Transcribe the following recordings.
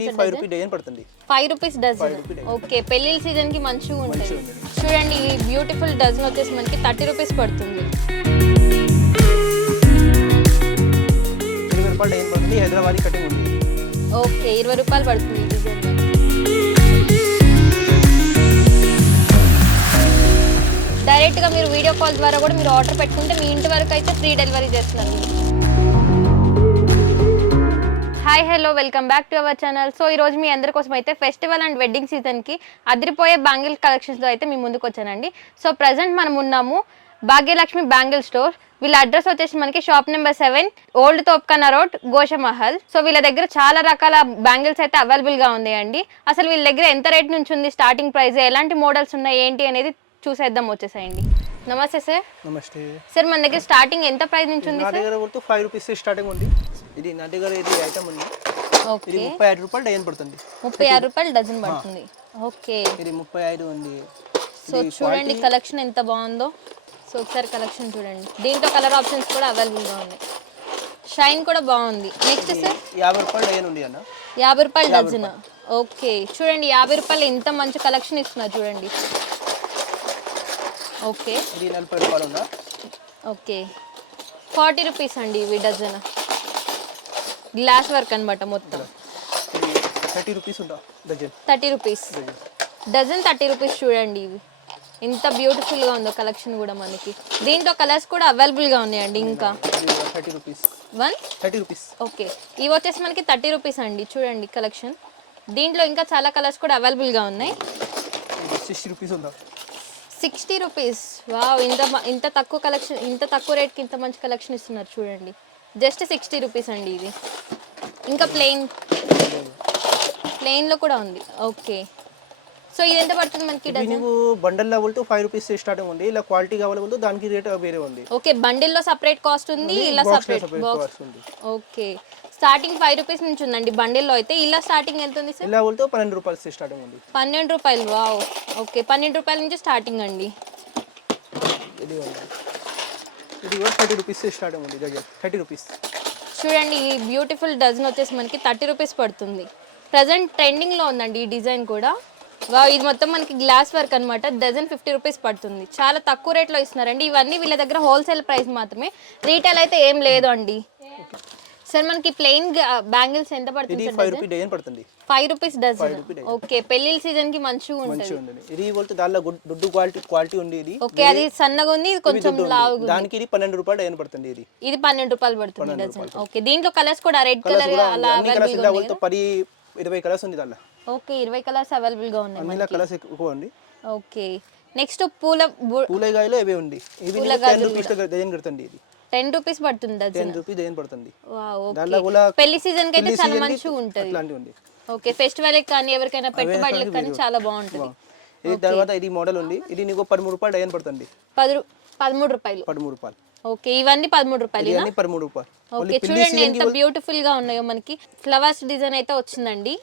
Rupees ఇది 5 rupee dozen పడుతుంది 5 rupees dozen okay పెళ్ళిళ్ళ సీజన్ కి మంచిగా ఉంటుంది చూడండి ఈ బ్యూటిఫుల్ డజన్ వచ్చేసి మనకి 30 రూపీస్ పడుతుంది 20 రూపాయలు డజన్ పడుతుంది హైదరాబాదీ కటింగ్ ఉంది ఓకే 20 రూపాయలు పడుతుంది డిజైన్ డైరెక్ట్గా మీరు వీడియో కాల్ ద్వారా కూడా మీరు ఆర్డర్ పెట్టుకుంటే మీ ఇంటి వరకు అయితే ఫ్రీ డెలివరీ చేస్తున్నారు hi hello welcome back to our channel so ఈరోజు మీ అందరి కోసం అయితే ఫెస్టివల్ అండ్ వెడ్డింగ్ సీజన్కి అదిరిపోయే బ్యాంగిల్ కలెక్షన్స్తో అయితే మీ ముందుకు వచ్చానండి సో ప్రజెంట్ మనం ఉన్నాము భాగ్యలక్ష్మి బ్యాంగిల్ స్టోర్ వీళ్ళ అడ్రస్ వచ్చేసి మనకి shop number 7 old Topkhana road Goshamahal so వీళ్ళ దగ్గర చాలా రకాల బ్యాంగిల్స్ అయితే అవైలబుల్గా ఉన్నాయండి అసలు వీళ్ళ దగ్గర ఎంత రేట్ నుంచి ఉంది స్టార్టింగ్ ప్రైస్ ఎలాంటి మోడల్స్ ఉన్నాయి ఏంటి అనేది చూసేద్దాం వచ్చేసేయండి నమస్తే సార్ నమస్తే సార్ మన దగ్గర స్టార్టింగ్ ఎంత ప్రైస్ నుంచి ఉంది నా దగ్గర 5 రూపీస్ స్టార్టింగ్ ఉంది ఇది నా దగ్గర ఇది ఐటమ్ ఉంది ఓకే ఇది 36 రూపాయలు డజన్ పడుతుంది 36 రూపాయలు డజన్ పడుతుంది ఓకే ఇది 35 ఉంది సో చూడండి కలెక్షన్ ఎంత బాగుందో సో ఒకసారి కలెక్షన్ చూడండి దీంట్లో కలర్ ఆప్షన్స్ కూడా అవైలబుల్గా ఉన్నాయి షైన్ కూడా బాగుంది నెక్స్ట్ సార్ 50 రూపాయలు డజన్ ఉంది అన్న 50 రూపాయలు డజన్ ఓకే చూడండి 50 రూపాయలు ఎంత మంచి కలెక్షన్ ఇస్తున్నారు చూడండి ఓకే ఇది 40 రూపాయలు ఉందా ఓకే 40 రూపీస్ అండి ఇవి డజన్ గ్లాస్ వర్క్ అనమాట మొత్తం 30 రూపీస్ ఉందా డజన్ 30 రూపీస్ డజన్ 30 రూపీస్ చూడండి ఇవి ఎంత బ్యూటిఫుల్గా ఉందో కలెక్షన్ కూడా మనకి దీంట్లో కలర్స్ కూడా అవైలబుల్గా ఉన్నాయండి ఇంకా 30 రూపీస్ 30 రూపీస్ ఓకే ఇవి వచ్చేసి మనకి 30 రూపీస్ అండి చూడండి కలెక్షన్ దీంట్లో ఇంకా చాలా కలర్స్ కూడా అవైలబుల్గా ఉన్నాయి 60 రూపీస్ ఉందా 60 రూపీస్ వావ్ ఇంత తక్కువ కలెక్షన్ ఇంత తక్కువ రేట్కి ఇంత మంచి కలెక్షన్ ఇస్తున్నారు చూడండి జస్ట్ 60 రూపీస్ అండి ఇది ఇంకా ప్లెయిన్లో కూడా ఉంది ఓకే సో ఇది ఎంత పడుతుంది మనకి డజన్ బండల్ లెవెల్ తో 5 రూపీస్ స్టార్టింగ్ ఉంది ఇలా క్వాలిటీ కావాలంటే దానికి రేట్ వేరే ఉంది ఓకే బండిల్లో సెపరేట్ కాస్ట్ ఉంది ఇలా సెపరేట్ బాక్స్ ఉంది ఓకే స్టార్టింగ్ 5 రూపీస్ నుంచి ఉందండి బండిల్లో అయితే ఇలా స్టార్టింగ్ ఎంత ఉంది సార్ ఇలా లెవెల్ తో 12 రూపాయలు స్టార్టింగ్ ఉంది 12 రూపాయలు వావ్ ఓకే 12 రూపాయల నుంచి స్టార్టింగ్ అండి ఇది 30 రూపీస్ స్టార్టింగ్ ఉంది డజన్ 30 రూపీస్ చూడండి ఈ బ్యూటిఫుల్ డజన్ వచ్చేసి మనకి 30 రూపీస్ పడుతుంది ప్రజెంట్ ట్రెండింగ్లో ఉందండి ఈ డిజైన్ కూడా వా ఇది మొత్తం మనకి గ్లాస్ వర్క్ అనమాట డజన్ 50 రూపీస్ పడుతుంది చాలా తక్కువ రేట్లో ఇస్తున్నారండి ఇవన్నీ వీళ్ళ దగ్గర హోల్సేల్ ప్రైస్ మాత్రమే రీటైల్ అయితే ఏం లేదు అండి సార్ మనకి ప్లెయిన్ బ్యాంగిల్స్ ఎంత పడుతుంది 5 రూపీ డజన్ పడుతుంది 5 రూపీస్ డజన్ ఓకే పెళ్ళిళ్ళ సీజన్ కి మంచిగా ఉంటుంది ఇది బోల్తే దానిలో గుడ్ క్వాలిటీ ఉంది ఇది ఓకే అది సన్నగా ఉంది ఇది కొంచెం లావుగా దానికి ఇది 12 రూపాయలు డజన్ పడుతుంది ఇది 12 రూపాయలు పడుతుంది డజన్ ఓకే దీంట్లో కలర్స్ కూడా రెడ్ కలర్ అలా అవైలబుల్ 20 కలర్స్ ఉంది దానిలో ఓకే 20 కలర్స్ అవైలబుల్ గా ఉన్నాయి అన్ని కలర్స్ ఎక్కువ ఉంది ఓకే నెక్స్ట్ పూలగాయలో ఇవే ఉంది ఇవి 10 రూపీస్ డజన్ కడుతుంది ఇది 10 రూపీస్ పడుతుంది డజన్ 10 రూపీస్ డజన్ పడుతుంది వావ్ ఓకే పెళ్లి సీజన్ కి అయితే చాలా మంచిగా ఉంటది అట్లాంటి ఉంది ఓకే ఫెస్టివల్ కి కానీ ఎవరికైనా పెట్టుబడులకు కానీ చాలా బాగుంటది ఇది తర్వాత ఇది మోడల్ ఉంది ఇది నీకు 13 రూపాయలు డజన్ పడుతుంది 13 రూపాయలు 13 రూపాయలు ఓకే ఇవన్నీ 13 రూపాయలు ఇవన్నీ 13 రూపాయలు ఓకే చూడండి ఎంత బ్యూటిఫుల్ గా ఉన్నాయో మనకి ఫ్లవర్స్ డిజైన్ అయితే వచ్చిందండి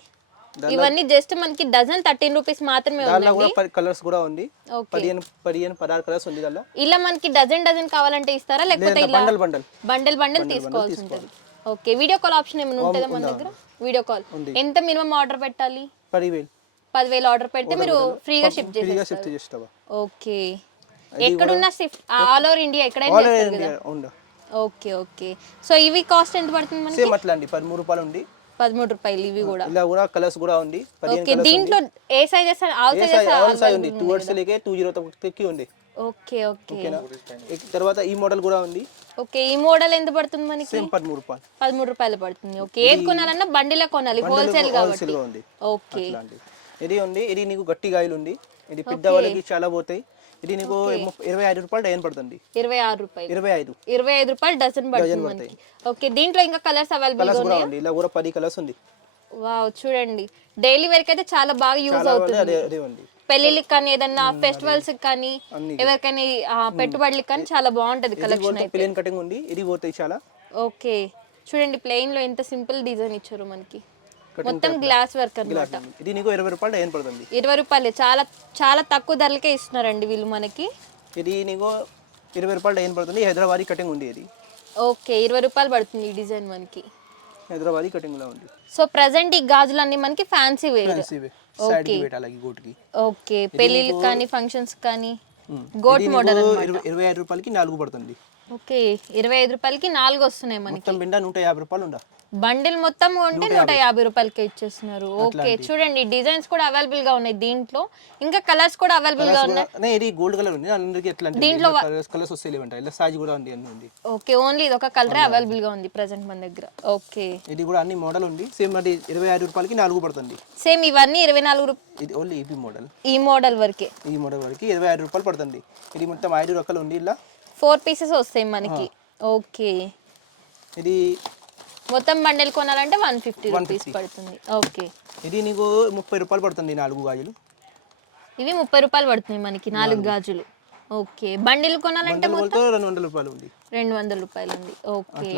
ఇవన్నీ జస్ట్ మనకి డజన్ 13 రూపీస్ మాత్రమే ఉందండి కలర్స్ కూడా ఉంది 16 కలర్స్ ఉంది దానిలో ఇలా మనకి డజన్ కావాలంటే ఇస్తారా లేకపోతే ఇలా బండల్ తీసుకోవాల్సి ఉంటుంది ఓకే వీడియో కాల్ ఆప్షన్ ఏమైనా ఉంటుందా మన దగ్గర వీడియో కాల్ ఎంత మినిమం ఆర్డర్ పెట్టాలి 10,000 ఆర్డర్ పెడితే మీరు ఫ్రీగా షిప్ చేస్తారు ఓకే ఎక్కడున్నా షిఫ్ట్ ఆల్ ఓవర్ ఇండియా ఎక్కడైనా చేస్తారు కదా ఓకే ఓకే సో ఇవి కాస్ట్ ఎంత పడుతుంది మనకి సేమ్ అట్లా అండి 13 రూపాయలు ఉంది 13 రూపాయలు ఇవి కూడా ఇలా కూడా కలర్స్ కూడా ఉంది ఓకే దీంట్లో ఏ సైజెస్ ఆల్ సైజ్ ఉంది 2 లేకే 203 తక్కి ఉంది ఓకే ఓకేనా తర్వాత ఈ మోడల్ కూడా ఉంది ఓకే ఈ మోడల్ ఎంత పడుతుంది మనకి సేమ్ 13 రూపాయలు 13 రూపాయలు పడుతుంది ఓకే ఏది కొనాలన్నా బండిలో కొనాలి హోల్సేల్ కాబట్టి ఉంది ఓకే ఇది ఉంది ఇది నీకు గట్టి గాయలు ఉంది ఇది పెద్ద వాళ్ళకి చాలా పోతాయి ఇది నీకు 25 రూపాయలు డజన్ పడుతుంది 26 రూపాయలు 25 రూపాయలు డజన్ పడుతుంది ఓకే దీంట్లో ఇంకా కలర్స్ అవైలబుల్ గా ఉన్నాయి ఇలా కూడా 10 కలర్స్ ఉంది వావ్ చూడండి డైలీ వేర్ కి అయితే చాలా బాగా యూజ్ అవుతుంది అదే ఉంది పెళ్ళిళ్ళకి కానీ ఏదన్నా ఫెస్టివల్స్ కానీ ఎవరికైనా పెట్టుబడులకి కానీ చాలా బాగుంటది కలెక్షన్ అయితే ప్లెయిన్ కటింగ్ ఉంది ఇది పోతాయి చాలా ఓకే చూడండి ప్లెయిన్ లో ఎంత సింపుల్ డిజైన్ ఇచ్చారు మనకి మొత్తం గ్లాస్ వర్క్ అన్నమాట ఇది నీకు 20 రూపాయలు డజన్ పడుతుంది 20 రూపాయలు చాలా చాలా తక్కువ ధరలకే ఇస్తున్నారండి వీళ్ళు మనకి ఇది నీకు 20 రూపాయలు డజన్ పడుతుంది హైదరాబాదీ కటింగ్ ఉంది ఇది ఓకే 20 రూపాయలు పడుతుంది ఈ డిజైన్ మనకి హైదరాబాదీ కటింగ్ లా ఉంది. సో ప్రెసెంట్ ఈ గాజులన్నీ మనకి ఫ్యాన్సీ వేర్. సైడ్ కి పెట్టాలి గోట్ కి. ఓకే, పెళ్ళిళ్ళు కానీ ఫంక్షన్స్ కానీ గోట్ మోడల్ అన్నమాట. 25 రూపాయలకి 4 పడుతుంది. ఓకే, 25 రూపాయలకి 4 వస్తున్నాయి మనకి. మొత్తం బిండా 150 రూపాయలు ఉండా. బండిల్ మొత్తం కొంటే 150 రూపాయలకి ఇచ్చేస్తున్నారు. ఓకే, చూడండి డిజైన్స్ కూడా అవైలబుల్ గా ఉన్నాయి దీంట్లో, ఇంకా కలర్స్ కూడా అవైలబుల్ గా ఉన్నాయి. ఇది గోల్డ్ కలర్ ఉంది, అందరికి ఎట్లా అంటే దీంట్లో కలర్స్ వస్తాయి లేవంట, ఇలా సైజ్ కూడా ఉంది అన్ని ఉంది. ఓకే, ఓన్లీ ఇది ఒక కలరే అవైలబుల్ గా ఉంది ప్రెసెంట్ మన దగ్గర. ఓకే, ఇది కూడా అన్ని మోడల్ ఉంది. సేమ్ అది 25 రూపాయలకి 4 పడుతుంది. సేమ్ ఇవన్నీ 24 రూపాయలు. ఇది ఓన్లీ ఈ మోడల్, ఈ మోడల్ వరకే. ఈ మోడల్ వరకి 25 రూపాయలు పడుతుంది. ఇది మొత్తం 5 రకాలు ఉంది, ఇలా 4 పీసెస్ వస్తాయి మనకి. ఓకే, ఇది మొత్తం బండిల్ కొనాలంటే 150 రూపీస్ పడుతుంది. ఓకే, ఇది నీకు 30 రూపాయలు పడుతుంది 4 గాజులు. ఇవి 30 రూపాయలు పడుతుంది మనకి 4 గాజులు. ఓకే, బండిల్ కొనాలంటే మొత్తం 200 రూపాయలు ఉంది. 200 రూపాయలు ఉంది. ఓకే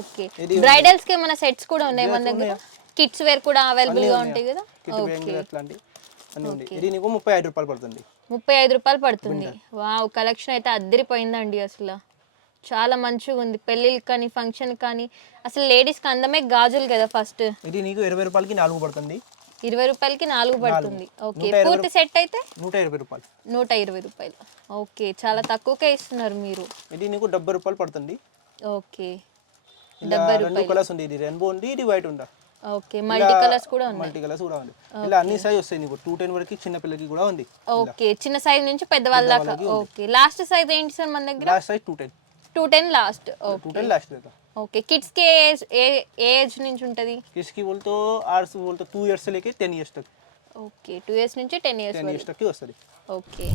ఓకే, బ్రైడల్స్ కి ఏమైనా సెట్స్ కూడా ఉన్నాయి మన దగ్గర, కిడ్స్ వేర్ కూడా అవైలబుల్ గా ఉంటాయి కదా. ఓకే, అట్లాంటి అన్ని ఉంది. ఇది నీకు 35 రూపాయలు పడుతుంది. 35 రూపాయలు పడుతుంది. వావ్, కలెక్షన్ అయితే అద్దరిపోయిందండి, అసలు చాలా మంచిగా ఉంది. పెళ్ళిళ్ళకి కానీ ఫంక్షన్ కానీ అసలు లేడీస్ కి అందమే గాజులు కదా ఫస్ట్. ఇది నీకు 20 రూపాయలకి 4 పడుతుంది. 20 రూపాయలకి 4 పడుతుంది. ఓకే, పూర్తి సెట్ అయితే 120 రూపాయలు. 120 రూపాయలు. ఓకే, చాలా తక్కువకే ఇస్తున్నారు మీరు. ఇది నీకు 70 రూపాయలు పడుతుంది. ఓకే, 70 రూపాయలు. కలర్స్ ఉంది, ఇది రెయిన్బో ఉంది, ఇది వైట్ ఉంది. ఓకే, మల్టీ కలర్స్ కూడా ఉన్నాయి. మల్టీ కలర్స్ కూడా ఉంది. ఇలా అన్ని సైజ్ వస్తాయి నీకు. 210 వరకు చిన్న పిల్లకి కూడా ఉంది. ఓకే, చిన్న సైజ్ నుంచి పెద్దవాళ్ళ దాకా. ఓకే, లాస్ట్ సైజ్ ఏంటి సార్ మన దగ్గర? Last size 210. 210 last. Okay, 210 last देता. ఓకే, కిడ్స్ के ఏజ్ నుంచి ఉంటది? किड्स की बोल तो आर्स बोल तो 2 इयर्स से लेके 10 इयर्स तक. ఓకే, 2 ఇయర్స్ నుంచి 10 ఇయర్స్ వరకు. 10 ఇయర్స్ తక్కి వస్తది. ఓకే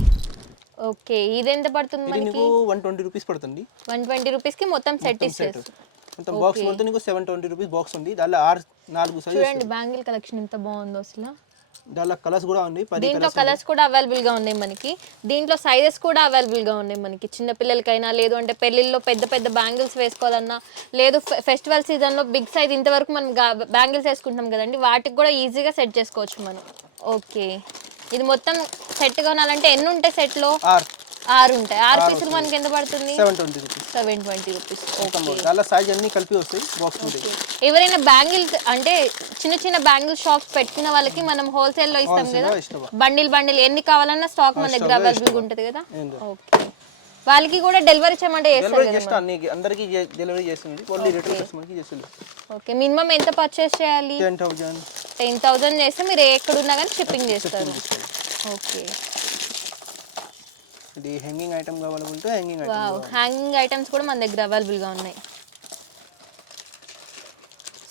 ఓకే, ఇది ఎంత పడుతుంది మనకి? ఇది నీకు 120 రూపాయస్ పడుతుంది. 120 రూపాయస్ కి మొత్తం సెట్ ఇస్తారు. మొత్తం బాక్స్ మొత్తం నీకు 720 రూపాయస్ బాక్స్ ఉంది. దానిలో 4 సైజ్. చూడండి బ్యాంగిల్ కలెక్షన్ ఎంత బాగుందో అసలు. దానిలో కలర్స్ కూడా ఉంది. దీంట్లో కలర్స్ కూడా అవైలబుల్ గా ఉన్నాయి మనకి. దీంట్లో సైజెస్ కూడా అవైలబుల్ గా ఉన్నాయి మనకి. చిన్న పిల్లలకైనా, లేదు అంటే పెళ్లిల్లో పెద్ద పెద్ద బ్యాంగిల్స్ వేసుకోవాలన్నా, లేదు ఫెస్టివల్ సీజన్ లో బిగ్ సైజ్ ఇంతవరకు మనం బ్యాంగిల్స్ వేసుకుంటాం కదండి, వాటికి కూడా ఈజీగా సెట్ చేసుకోవచ్చు మనం. ఓకే, ఇది మొత్తం సెట్ కొనాలంటే ఎన్ని ఉంటాయి సెట్ లో? 6 ఉంటాయి. 6 పీసులు మనకి ఎంత పడుతుంది? 720 రూపాయస్. 720 రూపీస్. ఓకే, దానిలో సైజ్ అన్ని కలిపి వస్తాయి బాక్స్ ఉంటాయి. ఎవరైనా బ్యాంగిల్స్ అంటే చిన్న చిన్న బ్యాంగిల్ షాప్స్ పెట్టుకున్న వాళ్ళకి మనం హోల్సేల్ లో ఇస్తాం కదా, బండిల్ ఎన్ని కావాలన్నా స్టాక్ మన దగ్గర అవైలబుల్ గా ఉంటది కదా. ఓకే, వాళ్ళకి కూడా డెలివరీ చేయమంటే చేస్తారు కదా? జస్ట్ అన్ని అందరికి డెలివరీ చేస్తుంది. ఓన్లీ రిటైల్ కస్టమర్ కి చేస్తుంది. ఓకే, మినిమం ఎంత పర్చేస్ చేయాలి? 10,000 చేస్తే మీరు ఎక్కడ ఉన్నా కానీ షిప్పింగ్ చేస్తారు. ఓకే, ఇది హ్యాంగింగ్ ఐటమ్ కావాలంటే hanging item. Wow, hanging items కూడా మన దగ్గర అవైలబుల్ గా ఉన్నాయి.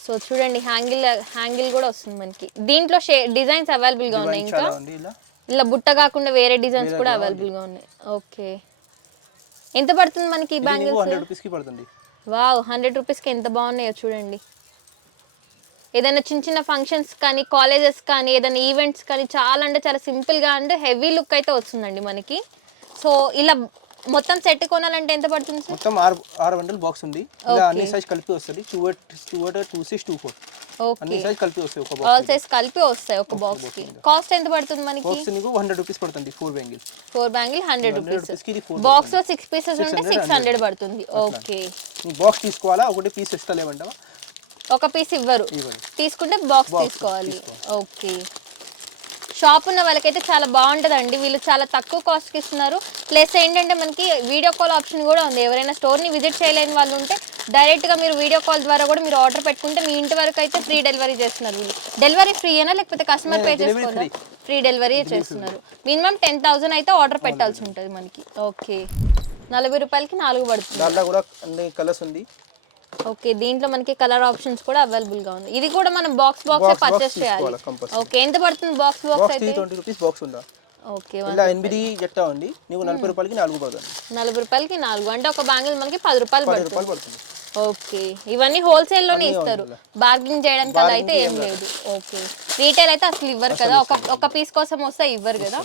సో చూడండి, హ్యాంగిల్ కూడా వస్తుంది మనకి. దీంట్లో డిజైన్స్ అవైలబుల్ గా ఉన్నాయి. ఇంకా ఇలా బుట్ట కాకుండా వేరే డిజైన్స్ కూడా అవైలబుల్ గా ఉన్నాయి. ఓకే, ఎంత పడుతుంది మనకి ఈ బ్యాంగిల్స్? 100 రూపాయస్ కి పడుతుంది. వావ్, 100 రూపీస్ కి ఎంత బాగున్నాయో చూడండి. ఏదైనా చిన్న చిన్న ఫంక్షన్స్ కానీ, కాలేజెస్ కానీ, ఏదైనా ఈవెంట్స్ కానీ చాలా అంటే చాలా సింపుల్ గా అంటే హెవీ లుక్ అయితే వస్తుందండి మనకి. సో ఇలా మొత్తం సెట్ కొనాలంటే ఎంత పడుతుంది సార్? మొత్తం 6 బండిల్ బాక్స్ ఉంది. ఇలా అన్ని సైజ్ కలిపి వస్తది. 2 6 24. ఓకే, అన్ని సైజ్ కలిపి వస్తాయి ఒక బాక్స్. ఆల్ సైజ్ కలిపి వస్తాయి ఒక బాక్స్ కి. కాస్ట్ ఎంత పడుతుంది మనకి? బాక్స్ నీకు 100 రూపాయస్ పడుతుంది. 4 బ్యాంగిల్ 100 రూపీస్. బాక్స్ లో 6 పీసెస్ ఉంటే 600 పడుతుంది. ఓకే, నీ బాక్స్ తీసుకోవాలా? ఒకటి పీస్ ఇస్తలేమంటావా? ఒక పీస్ ఇవ్వరు, తీసుకుంటే బాక్స్ తీసుకోవాలి. ఓకే, షాప్ ఉన్న వాళ్ళకైతే చాలా బాగుంటుందండి. వీళ్ళు చాలా తక్కువ కాస్ట్కి ఇస్తున్నారు. ప్లస్ ఏంటంటే మనకి వీడియో కాల్ ఆప్షన్ కూడా ఉంది. ఎవరైనా స్టోర్ని విజిట్ చేయలేని వాళ్ళు ఉంటే డైరెక్ట్గా మీరు వీడియో కాల్ ద్వారా కూడా మీరు ఆర్డర్ పెట్టుకుంటే మీ ఇంటి వరకు అయితే ఫ్రీ డెలివరీ చేస్తున్నారు. వీళ్ళు డెలివరీ ఫ్రీ అయినా లేకపోతే కస్టమర్ పే చేసుకోవాలా? ఫ్రీ డెలివరీ చేస్తున్నారు. మినిమం 10,000 అయితే ఆర్డర్ పెట్టాల్సి ఉంటుంది మనకి. ఓకే, 40 రూపాయలకి 4 పడుతుంది. దాంట్లో కూడా అన్ని కలర్స్ ఉంది. ఓకే, దీంట్లో మనకి కలర్ ఆప్షన్స్ కూడా అవైలబుల్ గా ఉంది. ఇది కూడా మనం బాక్స్ పర్చేస్ చేయాలి. ఓకే, ఎంత పడుతుంది బాక్స్ అయితే? 20 రూపాయస్ బాక్స్ ఉందా? ఓకే, ఇలా 8 జట్టా ఉంది. నీకు 40 రూపాయలకి 4 పడుతుంది. 40 రూపాయలకి 4 అంటే ఒక బ్యాంగిల్ మనకి 10 రూపాయలు పడుతుంది. ఓకే, ఇవన్నీ హోల్సేల్ లోనే ఇస్తారు, బార్గెనింగ్ చేయడానికి అలా అయితే ఏం లేదు. ఓకే, రీటైల్ అయితే అసలు ఇవ్వరు కదా, ఒక పీస్ కోసం వస్తే ఇవ్వరు కదా.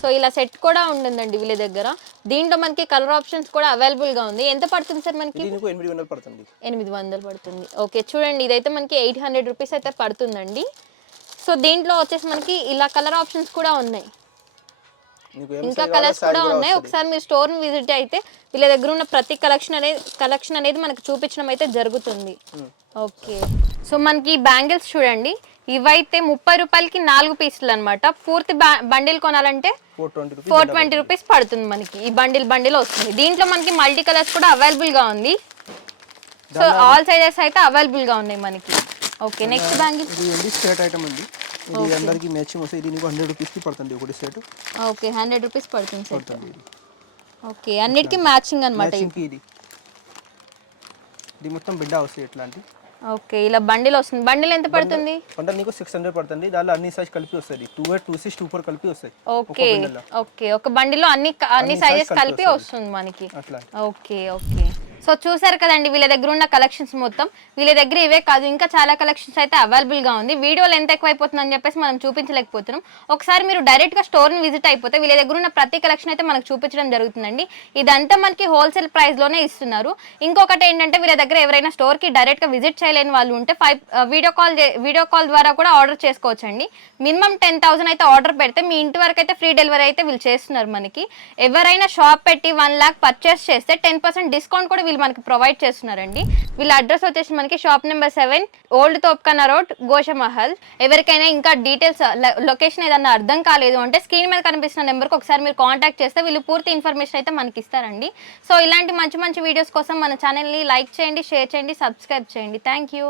సో ఇలా సెట్ కూడా ఉంటుందండి వీళ్ళ దగ్గర. దీంట్లో మనకి కలర్ ఆప్షన్స్ కూడా అవైలబుల్ గా ఉంది. ఎంత పడుతుంది సార్ మనకి? 800 పడుతుంది. 800 పడుతుంది. ఓకే, చూడండి ఇదైతే మనకి 800 రూపీస్ అయితే పడుతుందండి. సో దీంట్లో వచ్చేసి మనకి ఇలా కలర్ ఆప్షన్స్ కూడా ఉన్నాయి. ఇంకా కలర్స్ కూడా ఉన్నాయి. ఒకసారి మీరు స్టోర్ విజిట్ అయితే వీళ్ళ దగ్గర ఉన్న ప్రతి కలెక్షన్ అనేది మనకు చూపించడం అయితే జరుగుతుంది. ఓకే, సో మనకి బ్యాంగిల్స్ చూడండి, ఇవైతే 30 రూపాయలకి 4 పీసులు అనమాట. పూర్తి బండిల్ కొనాలంటే 420 రూపీస్ పడుతుంది మనకి. ఈ బండిల్ వస్తుంది. దీంట్లో మనకి మల్టీ కలర్స్ కూడా అవైలబుల్ గా ఉంది. సో ఆల్ సైజెస్ అయితే అవైలబుల్ గా ఉన్నాయి మనకి. ఓకే, నెక్స్ట్ బ్యాంగిల్స్ ఇది స్ట్రేట్ ఐటమ్ అండి. ఇది అందరికి మ్యాచింగ్ వస్తుంది. ఇది నీకు 100 రూపీస్ కి పడుతుంది ఒకటి సెట్. ఓకే, 100 రూపీస్ పడుతుంది సెట్. ఓకే, అన్నిటికీ మ్యాచింగ్ అన్నమాట. ఇది మొత్తం బిడ్డ వస్తుంది ఇట్లాంటి. ఓకే, ఇలా బండిల్ వస్తుంది. బండిల్ ఎంత పడుతుంది? బండిల్ నీకు 600 పడుతుంది. దానిలో అన్ని సైజ్ కలిపి వస్తుంది. 28, 26, 24 కలిపి వస్తాయి. ఓకే ఓకే, ఒక బండిల్లో అన్ని సైజెస్ కలిపి వస్తుంది మనకి. ఓకే ఓకే, సో చూసారు కదండి వీళ్ళ దగ్గర ఉన్న కలెక్షన్స్ మొత్తం. వీళ్ళ దగ్గర ఇవే కాదు, ఇంకా చాలా కలెక్షన్స్ అయితే అవైలబుల్ గా ఉంది. వీడియోలో ఎంత ఎక్కువ అయిపోతుంది అని చెప్పేసి మనం చూపించలేకపోతున్నాం. ఒకసారి మీరు డైరెక్ట్ గా స్టోర్ ని విజిట్ అయిపోతే వీళ్ళ దగ్గర ఉన్న ప్రతి కలెక్షన్ అయితే మనకు చూపించడం జరుగుతుందండి. ఇదంతా మనకి హోల్సేల్ ప్రైస్ లోనే ఇస్తున్నారు. ఇంకొకటి ఏంటంటే వీళ్ళ దగ్గర ఎవరైనా స్టోర్ కి డైరెక్ట్ గా విజిట్ చేయలేని వాళ్ళు ఉంటే వీడియో కాల్ ద్వారా కూడా ఆర్డర్ చేసుకోవచ్చండి. మినిమం 10,000 అయితే ఆర్డర్ పెడితే మీ ఇంటి వరకు అయితే ఫ్రీ డెలివరీ అయితే వీళ్ళు చేస్తున్నారు మనకి. ఎవరైనా షాప్ పెట్టి 1 lakh పర్చేస్ చేస్తే 10% డిస్కౌంట్ కూడా వీళ్ళు మనకి ప్రొవైడ్ చేస్తున్నారండి. వీళ్ళ అడ్రస్ వచ్చేసి మనకి shop number 7 old Topkhana road, Goshamahal. ఎవరికైనా ఇంకా డీటెయిల్స్ లొకేషన్ ఏదన్నా అర్థం కాలేదు అంటే స్క్రీన్ మీద కనిపిస్తున్న నెంబర్కి ఒకసారి మీరు కాంటాక్ట్ చేస్తే వీళ్ళు పూర్తి ఇన్ఫర్మేషన్ అయితే మనకి ఇస్తారండి. సో ఇలాంటి మంచి మంచి వీడియోస్ కోసం మన ఛానల్ని లైక్ చేయండి, షేర్ చేయండి, సబ్స్క్రైబ్ చేయండి. Thank you.